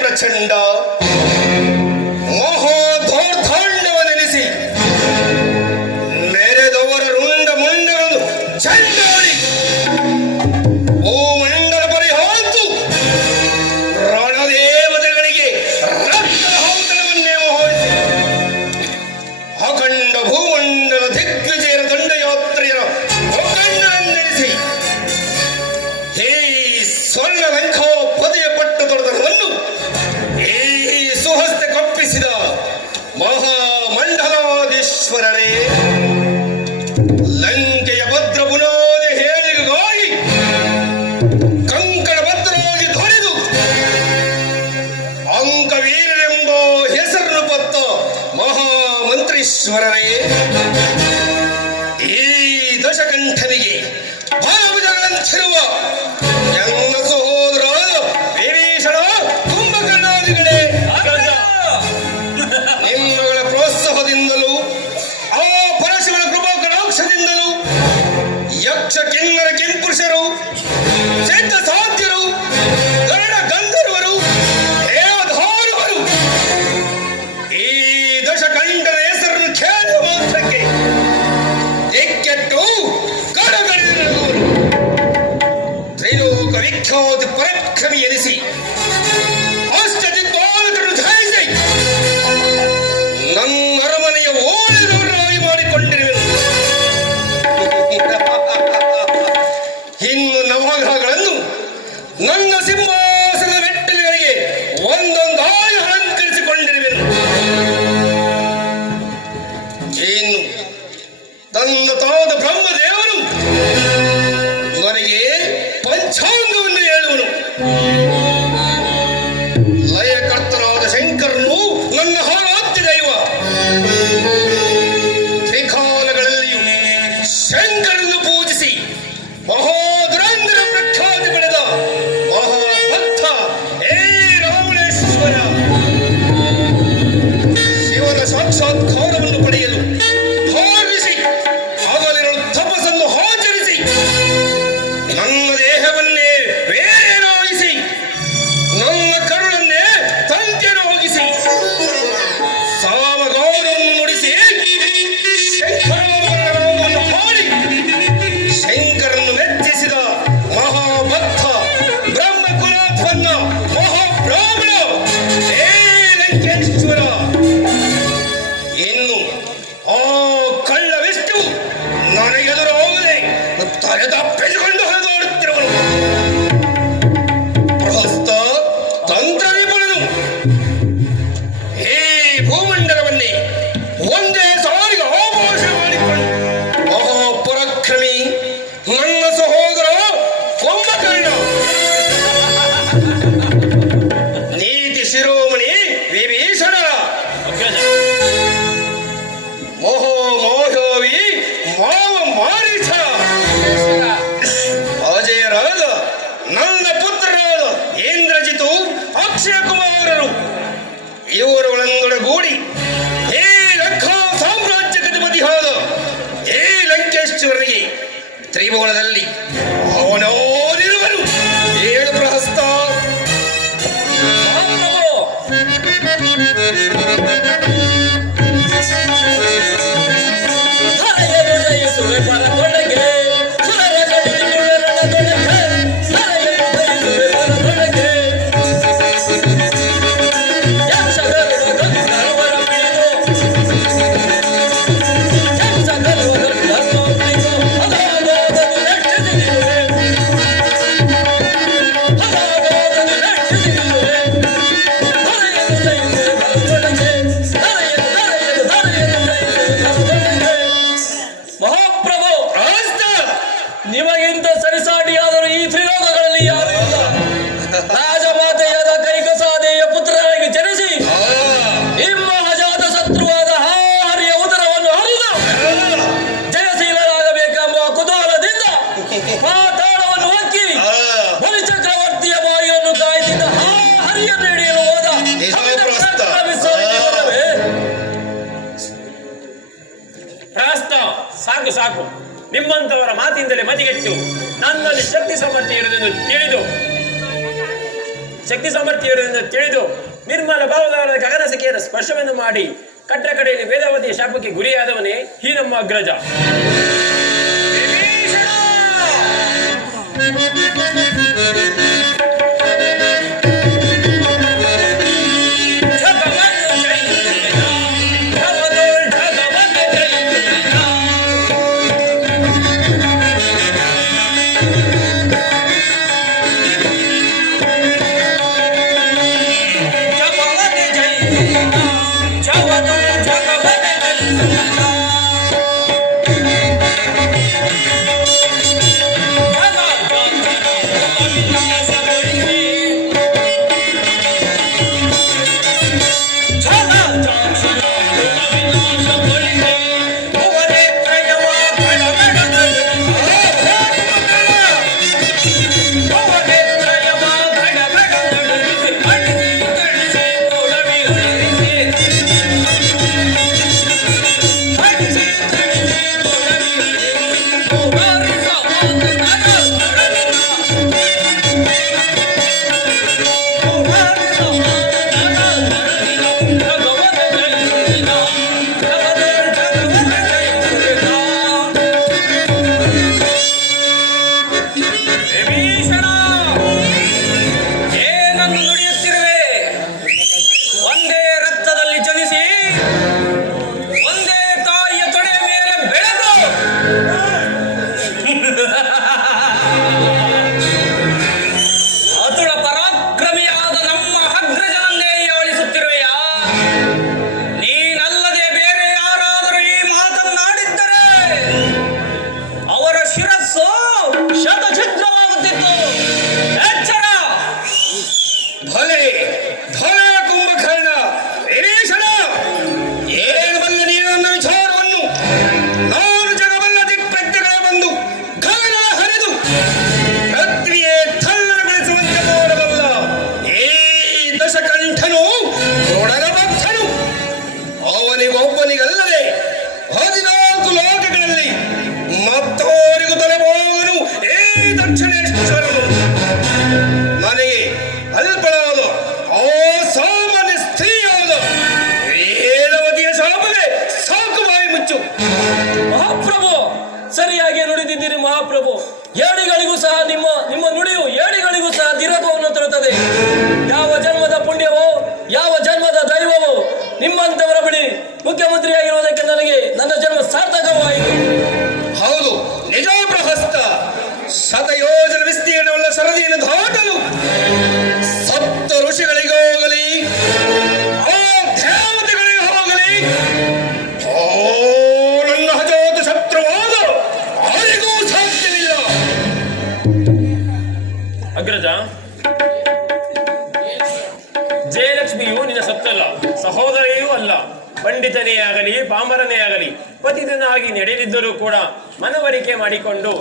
ಪ್ರಚಂಡ ಮಹೋಧೋರ್ಧಾಂಡವನೆನಿಸಿ ಮೆರೆದವರ ರುಂಡ ಮುಂಡಗಳನ್ನು ಚಂಡಾಡಿ ಭೂಮಂಡಲ ಪರಿಹಾಂತು ರಣದೇವತೆಗಳಿಗೆ ರಕ್ತದ ಹೌತಲವನ್ನೇ ಮೋಹಿಸಿ ಅಖಂಡ ಭೂಮಂಡಲ ದಿಗ್ವಿಜಯರ ದಂಡಯಾತ್ರೆಯರ ಮುಖಂಡನೆನಿಸಿ ಹೇ ಸ್ವರ್ಣ ಲಂಕಾ ಪದೆಯ ಪಟ್ಟು ತೊಳೆದ ನನ್ನ ಮಹಾಬ್ರಾಹ್ಮಣ ಏ ಲಂಕೇಶ್ವರ, ಇನ್ನು ಆ ಕಳ್ಳವೆಷ್ಟು ನನಗೆದುರು ಹೋಗದೆ ತಲೆ ತಪ್ಪಿಸಿಕೊಂಡು ಹೊರದಾಡುತ್ತಿರುವನು. ಪ್ರಹಸ್ತ ತಂತ್ರ ವಿಫಲನು. ಈ ಭೂಮಂಡಲವನ್ನೇ ಒಂದೇ ಸಾರಿಗೆ ಆಭಾಷ ಮಾಡಿಕೊಂಡು ಮಹಾಪರಾಕ್ರಮಿ ನನ್ನ ಸಹೋದರ ಕುಂಭಕರ್ಣ, ನೀತಿ ಶಿರೋಮಣಿ ವಿಭೀಷಣ, ಮೋಹಮೋಹವಿ ಮಾವ ಮಾರೀಚ, ಅಜಯರಾದ ನನ್ನ ಪುತ್ರರಾದ ಇಂದ್ರಜಿತು ಅಕ್ಷಯ ಕುಮಾರರು ಇವರುಗಳನ್ನೊಡಗೂಡಿ ಈ ಲಂಕಾ ಸಾಮ್ರಾಜ್ಯದ ಅಧಿಪತಿಯಾದ ಈ ಲಂಕೇಶ್ವರನಿಗೆ ತ್ರಿಭುವನದಲ್ಲಿ ಅವನೋರಿರುವರು. ಏಳು ಪ್ರಹಸ್ತ. ನಿಮಗಿಂತ ಸರಿಸಾಟಿಯಾದರೂ ಈ ತ್ರಿಲೋಕಗಳಲ್ಲಿ ಯಾರು ಇಲ್ಲ. ರಾಜಮಾತೆಯಾದ ಕೈಕಸಾದೆಯ ಪುತ್ರರಾಗಿ ಜನಿಸಿ ನಿಮ್ಮ ಅಜಾತ ಶತ್ರುವಾದ ಹಾರಿಯ ಉದರವನ್ನು ಹರಿದು ಜಯಶೀಲರಾಗಬೇಕೆಂಬ ಕುತೂಹಲದಿಂದ ಪಾತಾಳವನ್ನು ಹೊಕ್ಕಿ ಬಲಿಚಕ್ರವರ್ತಿಯ ಬಾಯಿಯನ್ನು ಕಾಯ್ದಿದ್ದ ಹರಿಯನ್ನು ಹಿಡಿಯಲು ಹೋದ ಪ್ರಾಸ್ತ. ಸಾಕು ಸಾಕು, ನಿಮ್ಮಂತವರ ಮಾತಿಂದಲೇ ಮತಿಗೆಟ್ಟು ನನ್ನಲ್ಲಿ ಶಕ್ತಿ ಸಾಮರ್ಥ್ಯ ಇರುವುದೆಂದು ತಿಳಿದು ನಿರ್ಮಲ ಭಾವದಾರದ ಗಗನ ಸಖಿಯರ ಸ್ಪರ್ಶವನ್ನು ಮಾಡಿ ಕಟ್ಟ ಕಡೆಯಲ್ಲಿ ವೇದಾವತಿಯ ಶಾಪಕ್ಕೆ ಗುರಿಯಾದವನೇ ಈ ನಮ್ಮ ಅಗ್ರಜ. ಮಹಾಪ್ರಭು, ಏಡಿಗಳಿಗೂ ಸಹ ನಿಮ್ಮ ನುಡಿಯು ಏಡಿಗಳಿಗೂ ಸಹ ಧೀರತ್ವವನ್ನು ತರುತ್ತದೆ. ಜಯಲಕ್ಷ್ಮಿಯು ನಿನ್ನ ಸತ್ತಲ್ಲ, ಸಹೋದರಿಯೂ ಅಲ್ಲ. ಪಂಡಿತನೇ ಆಗಲಿ ಪಾಮರನೇ ಆಗಲಿ ಪತಿತನಾಗಿ ನಡೆದಿದ್ದರೂ ಕೂಡ ಮನವರಿಕೆ ಮಾಡಿಕೊಂಡು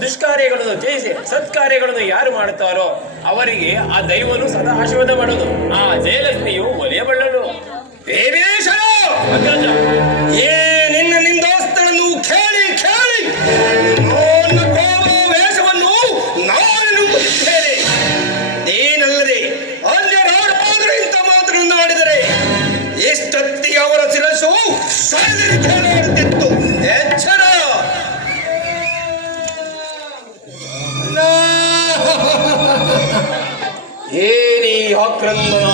ದುಷ್ಕಾರ್ಯಗಳನ್ನು ಜಯಿಸಿ ಸತ್ಕಾರ್ಯಗಳನ್ನು ಯಾರು ಮಾಡುತ್ತಾರೋ ಅವರಿಗೆ ಆ ದೈವನು ಸದಾ ಆಶೀರ್ವಾದ ಮಾಡೋದು. ಆ ಜಯಲಕ್ಷ್ಮಿಯು ಒಲಿಯಬಲ್ಲನು. ಅಗ್ರಜ, ನಿನ್ನ ನಿಂದೋಸ್ತರನ್ನು ಕೇಳಿ ಕೇಳಿ ನನ್ನ ಕೋಪ ವೇಷವನ್ನು ನಾನು ನುಂಗುತ್ತಿದ್ದೇನೆ. ನೀನಲ್ಲದೆ ಅನ್ಯರಾಡಾದರೂ ಇಂಥ ಮಾತುಗಳನ್ನು ಆಡಿದರೆ ಎಷ್ಟೊತ್ತಿ ಅವರ ಶಿರಸ್ಸು ಸರಿದಿರುತ್ತಿತ್ತು. ಎಚ್ಚರ. ಏನಿ ಆಕ್ರಂದನ,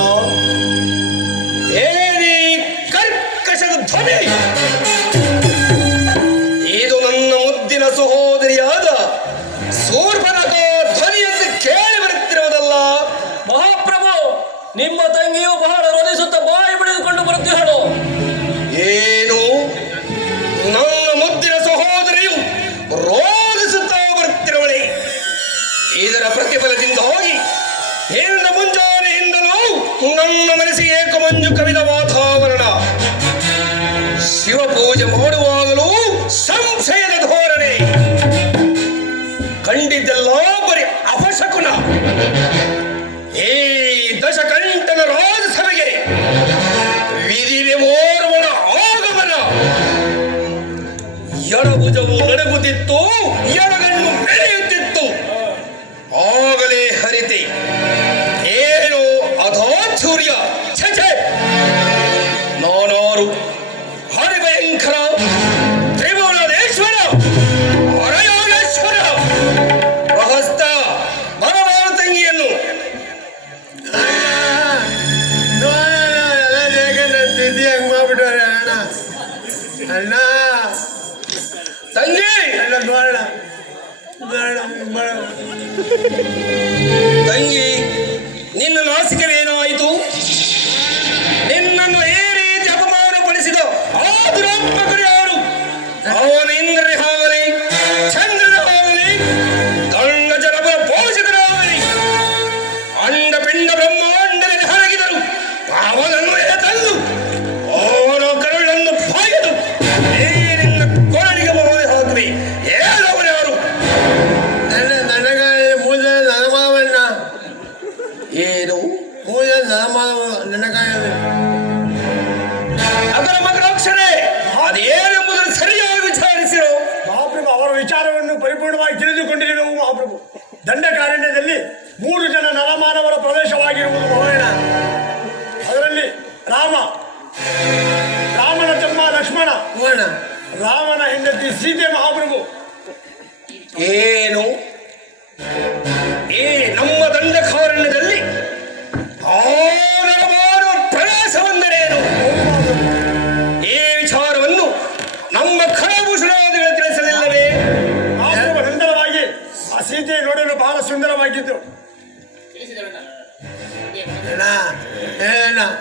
ಏನಿ ಕರ್ಕಶದ ಧ್ವನಿ. ಇದು ನನ್ನ ಮುದ್ದಿನ ಸಹೋದರಿಯಾದ ಸೂರ್ಪನಕ ಧ್ವನಿಯಂತೆ ಕೇಳಿ ಬರುತ್ತಿರುವುದಲ್ಲ. ಮಹಾಪ್ರಭು, ನಿಮ್ಮ ತಂಗಿಯು ಬಹಳ ರೋಧಿಸುತ್ತ ಬಾಯಿ ಬಿಡಿದುಕೊಂಡು ಬರುತ್ತಿಹಳು. ಏನು? ನನ್ನ ಮುದ್ದಿನ ಸಹೋದರಿಯು ರೋಧಿಸುತ್ತಾ ಬರುತ್ತಿರುವಳೆ. ಇದರ ಪ್ರತಿಫಲದಿಂದ ಹೋಗಿ ಇಂದು ಮುಂಜಾನೆಯಿಂದಲೂ ನನ್ನ ಮನಸ್ಸಿಗೆ ಏಕಮಂಜು ಕವಿದ ವಾತಾವರಣ. ಶಿವಪೂಜೆ ಮಾಡುವಾಗಲೂ ಸಂಶಯದ ಧೋರಣೆ. ಕಂಡಿದ್ದೆಲ್ಲ ಬರೀ ಅಪಶಕುನ. ಈ ದಶಕಂಠನ ರಾಜಸಭೆಗೆ ವಿಧಿವೆ ಓರ್ವನ ಆಗಮನ. ಎಡಭುಜವು ನಡುಗುತ್ತಿತ್ತು, ಎಡಗಣ್ಣು ಮೆರೆಯುತ್ತಿತ್ತು. ಆಗಲೇ ಹರಿತೆ ಏನು ಅಧೋಚೂರ್ಯ. ಛೆ, ನಾನಾರು ಹರಿಭಯಂಕರ ತ್ರಿಭುವನೇಶ್ವರ ಹರಯೋಗೇಶ್ವರ ಪ್ರಹಸ್ತ ಬರಬಾರ ತಂಗಿಯನ್ನು. ಹಂಗ್ ಮಾಡ್ಬಿಟ್ಟವ್ರೆ ಅಣ್ಣ. ಅಣ್ಣ ತಂಗಿ, ಅಣ್ಣ ನೋಡೋಣ ತಂಗಿ, ನಿನ್ನ ನಾಸಿಕವೇನಾಯಿತು? ನಿನ್ನನ್ನು ಈ ರೀತಿ ಅಪಮಾನಪಡಿಸಿದ ಆ ದುರಾತ್ಮಕರು ಯಾರು? ಅವನ ಇಂದ್ರನಾಗಲಿ, ಚಂದ್ರನಾಗಲಿ, ಗಂಡ ಜನಪದ ಪೋಷಕರಾಗಲಿ, ಅಂಡ ಪಿಂಡ ಬ್ರಹ್ಮಾಂಡದಲ್ಲಿ ಹರಗಿದರು. ಅವನನ್ನು ತಂದು ಅವನ ಕರುಳನ್ನು ಬಾಯದು ನಿನ್ನ ಕೊರಳಿಗೆ ಬಹುದೇ ಹಾಕುವೆ. ಹೇಳವರು ಯಾರು? ನನಗಾಯ ಮೂಲ ನನಮಾವಣ್ಣ. ಏನು? ಮೂಲ ನನಮಾವ ನನಗಾಯ ಅದರ ಮಗರಾಕ್ಷರೇ, ಅದೇನೆಂಬುದನ್ನು ಸರಿಯಾಗಿ ವಿಚಾರಿಸಿರೋ. ಮಹಾಪ್ರಭು, ಅವರ ವಿಚಾರವನ್ನು ಪರಿಪೂರ್ಣವಾಗಿ ತಿಳಿದುಕೊಂಡಿರುವೆವು ಮಹಾಪ್ರಭು. ದಂಡಕಾರಣ್ಯದಲ್ಲಿ 3 ಜನ ನರಮಾನವರ ಪ್ರವೇಶವಾಗಿರುವುದು ಮಹೋಣ. ಅದರಲ್ಲಿ ರಾಮನ ತಮ್ಮ ಲಕ್ಷ್ಮಣ, ರಾಮನ ಹೆಂಡತಿ ಸೀತೆ ಮಹಾಪ್ರಭು. ಏನು? ಈ ನಮ್ಮ ದಂಡಕಾರಣ್ಯದಲ್ಲಿ ಆನರಮಾನ ಪ್ರವೇಶವೆಂದರೇನು? ಈ ವಿಚಾರವನ್ನು ನಮ್ಮ ಖರಭೂಷಣಾದಿಗಳು ತಿಳಿಸಲಿಲ್ಲವೇ? ಮಹಾಪ್ರಭು, ನಂತರವಾಗಿ ಆ ಸೀತೆ ನೋಡಲು ಬಹಳ ಸುಂದರವಾಗಿದ್ದು.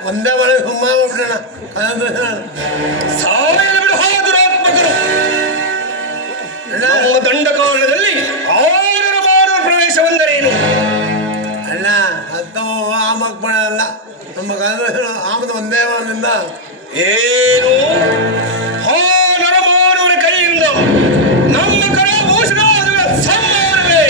ಒಂದೇ ಮಳೆ ಹುಮ್ಮ ಸಾಯಲು ಬಿಡು ಆ ದುರಾತ್ಮಕರು. ನಮ್ಮ ದಂಡಕಾರಣ್ಯದಲ್ಲಿ ಆನರಮಾನ ಪ್ರವೇಶವೆಂದರೇನು? ಅಣ್ಣ ಅದು ಆಮಕ್ ಮಾಡಲ್ಲ. ನಮ್ಮ ಆಮದ ಒಂದೇ ಮನೆಯಿಂದ ಏನು? ಆ ನರಮಾನವರ ಕೈಯಿಂದ ನಮ್ಮ ಖರಭೂಷಣಾದಿಗಳ ಸನ್ಮಾನವೇ.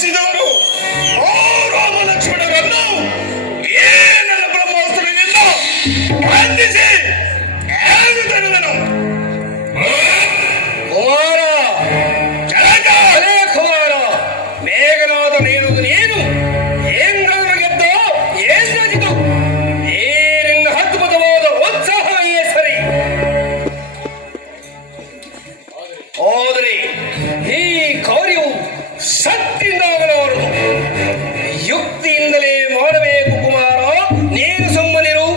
ಕಳುಹಿಸಿದವರು ಆ ರಾಮ ಲಕ್ಷ್ಮಣರನ್ನು ಏನೆಲ್ಲ ಬ್ರಹ್ಮಾಸ್ತ್ರದಿಂದ ಬಂಧಿಸಿ ಏನು ತರುವನು? ಕುಮಾರ ಜನಕ, ಅಲೇ ಕುಮಾರ, ಮೇಘನಾದ ನೀನುವುದು ನೀನು ಹೆಂಗನ್ನು ಗೆದ್ದ ಏನಾಗಿತ್ತು? ಏನಿನ್ನ ಅದ್ಭುತವಾದ ಉತ್ಸಾಹವೇ ಸರಿ. ಆದರೆ ಈ ಕಾರ್ಯವು ಶಕ್ತಿಯಿಂದಾಗಲಾರದು, ಯುಕ್ತಿಯಿಂದಲೇ ಮಾಡಬೇಕು. ಕುಮಾರ, ನೀನು ಸುಮ್ಮನಿರು.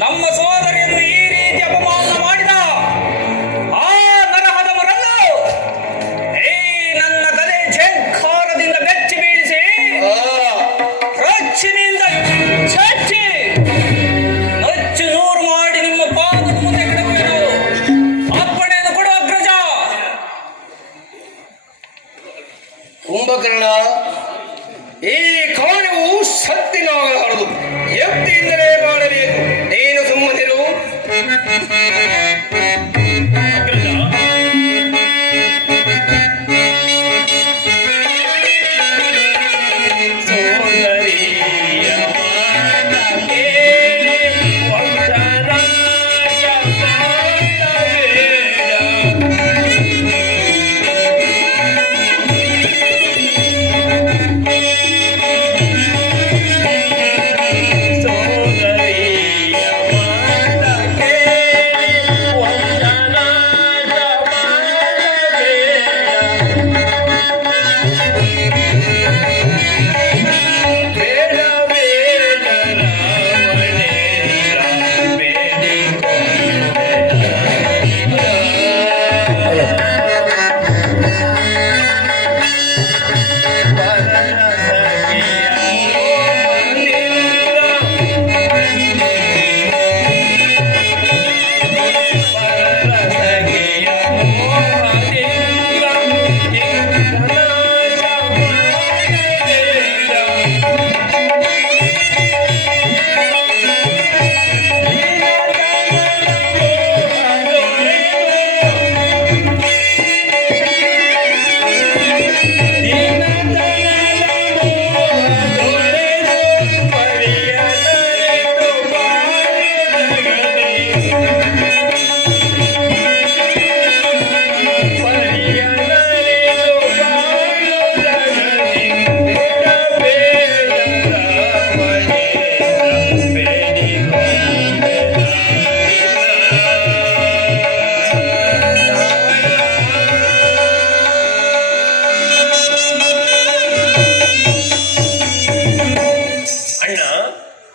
ನಮ್ಮ ಸೋದರಿಯನ್ನು ಈ ರೀತಿ ಅಪಮಾನ ಮಾಡಿದ ಆ ನರಹದಮರನ್ನು ಈ ನನ್ನ ಗದೆ ಝಂಕಾರದಿಂದ ಬೆಚ್ಚಿ ಬೀಳಿಸಿ ರಚ್ಚಿನಿಂದ ಚಚ್ಚಿ ನಚ್ಚು ನೂರು ಮಾಡಿ ನಿಮ್ಮ ಪಾದದ ಮುಂದೆ ಕಿಡುವೆನು. ಅಪ್ಪಣೆಯನ್ನು ಕೊಡು ಅಗ್ರಜ. ಕುಂಭಕರ್ಣ, ಈ ಕಾರ್ಯವು ಶಕ್ತಿನಾಗಲಾರದು, ಯುಕ್ತಿಯಿಂದಲೇ ಮಾಡಬೇಕು. ನೀನು ಸುಮ್ಮನಿರು. ಅಗ್ರಜ, ಸೋದರಿಯ ಮಾತಕ್ಕೆ ವಂದನಾಯ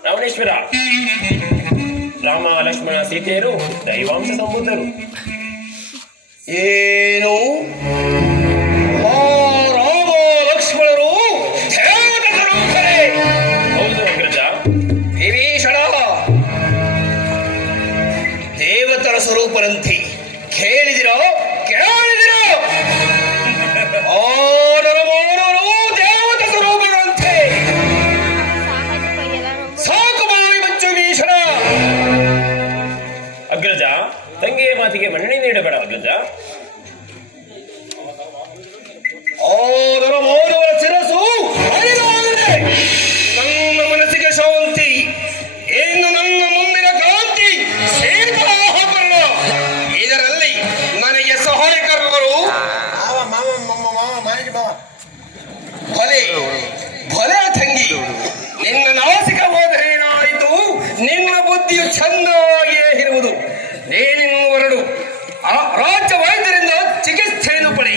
ರಾವಣೇಶ್ವರ, ರಾಮ ಲಕ್ಷ್ಮಣ ಸೀತೆಯರು ದೈವಾಂಶ ಸಂಬುದ್ಧರು. ಏನು ಆ ರಾಮ ಲಕ್ಷ್ಮಣರು ದೇವತೆಗಳೇ? ಹೌದು ಅಗ್ರಜ. ವಿಭೀಷಣ ದೇವತರ ಸ್ವರೂಪರಂತೆ. ಕೇಳಿದಿರೋ ಕೇಳಿದಿರೋ? ಆ ನರಮಾನವರು ದೇವತ ಸ್ವರೂಪಗಳಂತೆ. ಸಾಕು ಮಾಡಿ ಬಚ್ಚು ಭೀಷಣ. ಅಗ್ರಜ, ತಂಗಿಯ ಮಾತಿಗೆ ಮನ್ನಣೆ ನೀಡಬೇಡ ಅಗ್ರಜ. ಆ ನರಮಾನವರ ಶಿರಸು ಹರಿದಾಗಿದೆ. ನನ್ನ ಮನಸ್ಸಿಗೆ ಶಾಂತಿ. ನಿನ್ನ ಬುದ್ಧಿಯು ಚಂದವಾಗಿಯೇ ಇರುವುದು. ನೀನಿನ್ನು ಹೊರಡು, ಆ ರಾಜ್ಯ ವೈದ್ಯರಿಂದ ಚಿಕಿತ್ಸೆಯನ್ನು ಪಡಿ.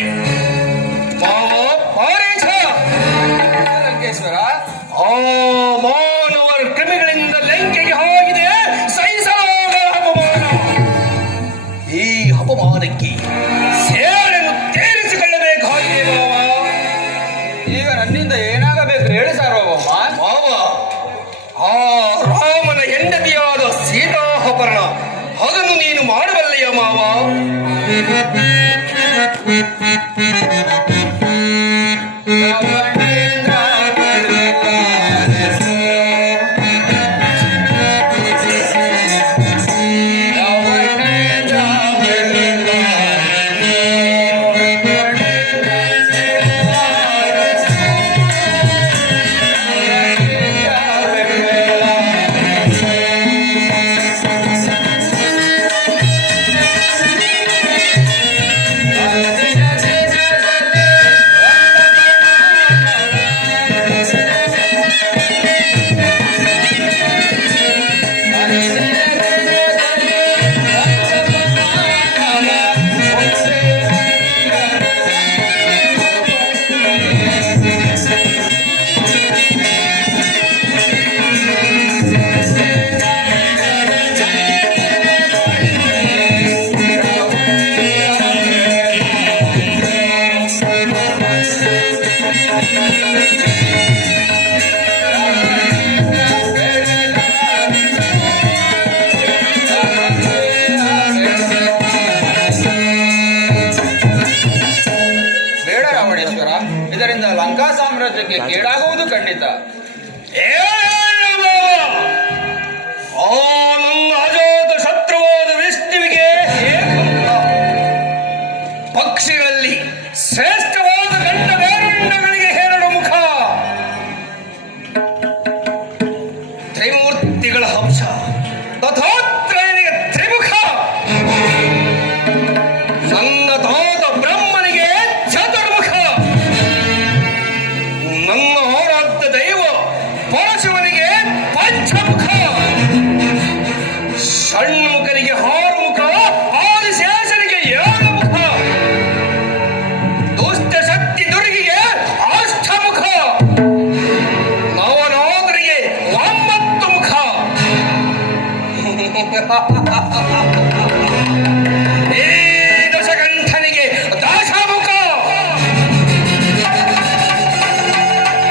ಮಾವ ಪಾರೇಶ, ಲಂಕೇಶ್ವರ, ಆ ಮಾನವರ ಕ್ರಿಮಿಗಳಿಂದ ಲಂಕೆಗೆ ಹೋಗಿದೆ ಸಹಿಸಲಾಗದ ಅಪಮಾನ. ಈ ಅಪಮಾನಕ್ಕೆ ಸೇಡನ್ನು ತೀರಿಸಿಕೊಳ್ಳಬೇಕಾಗಿದೆ ಮಾವ. ಈಗ ನನ್ನಿಂದ ಏನಾಗಬೇಕು ಹೇಳಿ ಸಾರ್ವಭೌಮ. ಮಾವ, ಆ ರಾಮನ ಹೆಂಡತಿಯಾದ ಸೀತಾಹರಣ ಅದನ್ನು ನೀನು ಮಾಡಬಲ್ಲೆಯ ಮಾವ? ಬೇಡ ರಾವಣೇಶ್ವರ, ಇದರಿಂದ ಲಂಕಾ ಸಾಮ್ರಾಜ್ಯಕ್ಕೆ ಕೇಡಾಗುವುದು ಖಂಡಿತ. ಆ ನನ್ನ ಅಜಾತ ಶತ್ರುವಾದ ವಿಷ್ಣುವಿಗೆ ಪಕ್ಷಿಗಳಲ್ಲಿ ಶ್ರೇಷ್ಠವಾದ ಗಂಡ ಬೇರುಂಡಗಳಿಗೆ ಎರಡು ಮುಖ, ತ್ರಿಮೂರ್ತಿಗಳ ಅಂಶ, ತಥಾತ್ರಯನಿಗೆ ತ್ರಿಮುಖ, ನನ್ನ ತಾತ ಬ್ರಹ್ಮನಿಗೆ ಚತುರ್ಮುಖ, ನನ್ನ ಆರಾಧ್ಯ ದೈವ ಪರಶಿವನಿಗೆ ಪಂಚಮುಖ, ಷಣ್ಮುಖನಿಗೆ ಆರು ಮುಖ, ಆದಿಶೇಷನಿಗೆ ಏಳು ಮುಖ, ದುಷ್ಟ ಶಕ್ತಿ ದುರ್ಗಿಗೆ ಅಷ್ಟಮುಖ, ನವನಾದರಿಗೆ 9 ಮುಖ. ಈ ದಶಕಂಠನಿಗೆ ದಶಮುಖ.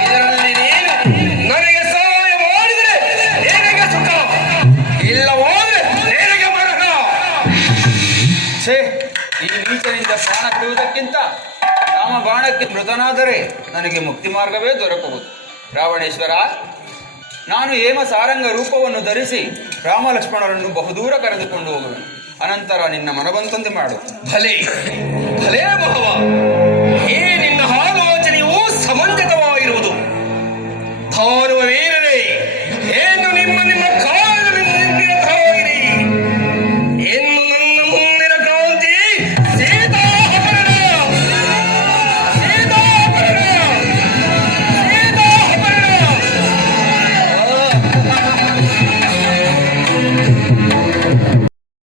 ಇದರಲ್ಲಿ ನೀನು ನನಗೆ ಸಹಾಯ ಮಾಡಿದರೆ ನಿನಗೆ ಸುಖ, ಇಲ್ಲವಾದರೆ ನಿನಗೆ ಮರಣ. ಛೇ, ಈ ನೀಚನಿಂದ ಪ್ರಾಣ ಬಿಡುವುದಕ್ಕಿಂತ ರಾಮ ಬಾಣಕ್ಕೆ ಮೃತನಾದರೆ ನನಗೆ ಮುಕ್ತಿ ಮಾರ್ಗವೇ ದೊರಕುವುದು. ರಾವಣೇಶ್ವರ, ನಾನು ಹೇಮ ಸಾರಂಗ ರೂಪವನ್ನು ಧರಿಸಿ ರಾಮ ಲಕ್ಷ್ಮಣರನ್ನು ಬಹುದೂರ ಕರೆದುಕೊಂಡು ಹೋಗುವೆನು. ಅನಂತರ ನಿನ್ನ ಮನಬಂತಂತೆ ಮಾಡು. ಭಲೆ ಭಲೇ ಮಹವ.